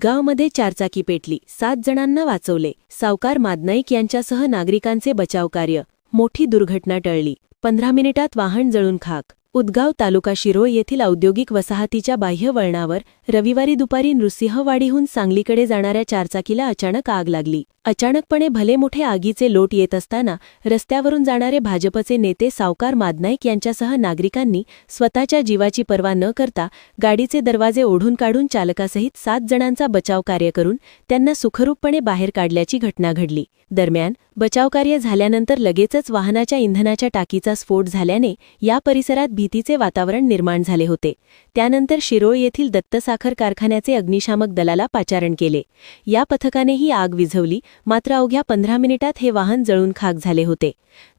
उदगावमध्ये चारचाकी पेटली, 7 जणांना वाचवले. सावकार मादनाईक यांच्यासह नागरिकांचे बचावकार्य. मोठी दुर्घटना टळली. 15 मिनिटात वाहन जळून खाक. उदगाव तालुका शिरोळ येथील औद्योगिक वसाहतीच्या बाह्य वळणावर रविवारी दुपारी नृसिंहवाडीहून सांगलीकडे जाणाऱ्या चारचाकीला अचानक आग लागली. अचानकपणे भले मोठे आगीचे लोट येत असताना रस्त्यावरून जाणारे भाजपचे नेते सावकार मादनाईक यांच्यासह नागरिकांनी स्वतःच्या जीवाची पर्वा न करता गाडीचे दरवाजे ओढून काढून चालकासहित 7 जणांचा बचावकार्य करून त्यांना सुखरूपपणे बाहेर काढल्याची घटना घडली. दरम्यान बचावकार्य झाल्यानंतर लगेचच वाहनाच्या इंधनाच्या टाकीचा स्फोट झाल्याने या परिसरात भीतीचे वातावरण निर्माण झाले होते. त्यानंतर शिरोळ येथील दत्त साखर कारखान्याचे अग्निशामक दलाला पाचारण केले. या पथकाने ही आग विझवली, मात्र अवघ्या 15 मिनिटात हे वाहन जळून खाक झाले होते.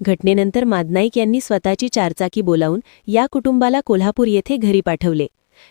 घटनेनंतर मादनाईक यांनी स्वतःची चारचाकी बोलावून या कुटुंबाला कोल्हापूर येथे घरी पाठवले.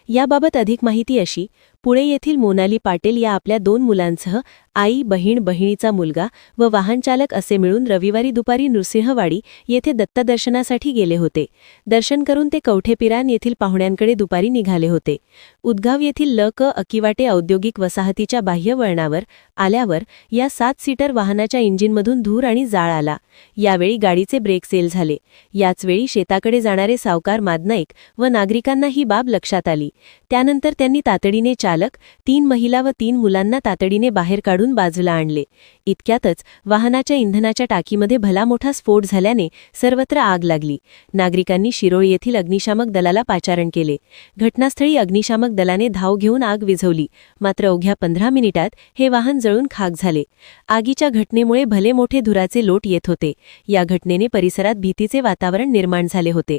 याबाबत अधिक माहिती अशी: पुणे येथील मोनाली पाटील या आपल्या 2 मुलांसह आई, बहीण, बहिणीचा मुलगा व वाहनचालक असे मिळून रविवारी दुपारी नृसिंहवाडी येथे दत्तदर्शनासाठी गेले होते. दर्शन करून ते कवठेपिरान येथील पाहुण्यांकडे दुपारी निघाले होते. उदगाव येथील अकिवाटे औद्योगिक वसाहतीच्या बाह्य वळणावर आल्यावर या 7 सीटर वाहनाच्या इंजिनमधून धूर आणि जाळ आला. यावेळी गाडीचे ब्रेक फेल झाले. याचवेळी शेताकडे जाणारे सावकार मादनाईक व नागरिकांना ही बाब लक्षात आली. त्यानंतर त्यांनी तातडीने चालक, 3 महिला व 3 मुलांना तातडीने बाहेर काढून बाजूला आणले. इतक्यातच वाहनाच्या इंधनाच्या टाकीमध्ये भला मोठा स्फोट झाल्याने सर्वत्र आग लागली. नागरिकांनी शिरोळ येथील अग्निशामक दलाला पाचारण केले. घटनास्थळी अग्निशामक दलाने धाव घेऊन आग विझवली, मात्र अवघ्या 15 मिनिटात हे वाहन जळून खाक झाले. आगीच्या घटनेमुळे भले मोठे धुराचे लोट येत होते. या घटनेने परिसरात भीतीचे वातावरण निर्माण झाले होते.